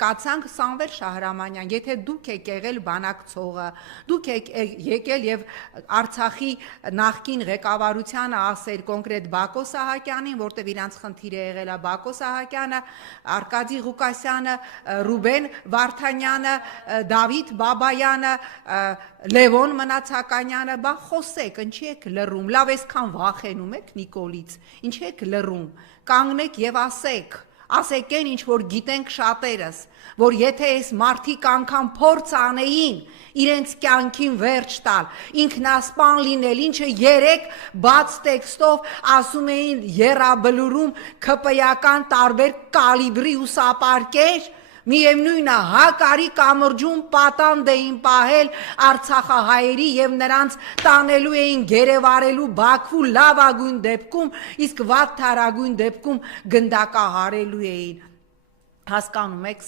Կացանք Սամվել Շահրամանյան, եթե դուք եք եղել բանակցողը, դուք եք եկել եւ Արցախի նախկին ղեկավարությանը ասել կոնկրետ Բակո Սահակյանին, որտեւ իրանց խնդիրը եղել է Բակո Սահակյանը, Արկադի Ղուկասյանը, Ռուբեն Վարդանյանը, Դավիթ Բաբայանը, Լևոն Մնացականյանը, բա խոսեք, ինչի եք լռում, լավ էսքան վախենում եք Նիկոլից, ինչի եք լռում, կանգնեք եւ ասեք այն ինչ որ գիտենք շատերս, որ եթե այս մարդիկ անգամ փորձ անեին իրենց կյանքին վերջ տալ, ինքնասպան լինել, ինչը երեք բաց տեքստով ասում էին եռաբլուրում ԿՊ-ական տարբեր կալիբրի ուսապարկեր, միևնույն է հակարի կամրջում պատանդ էին պահել Արցախահայերի եւ նրանց տանելու էին գերեվարելու Բաքվու լավագույն դեպքում, իսկ վատ թարագույն դեպքում գնդակահարելու էին, հասկանում եք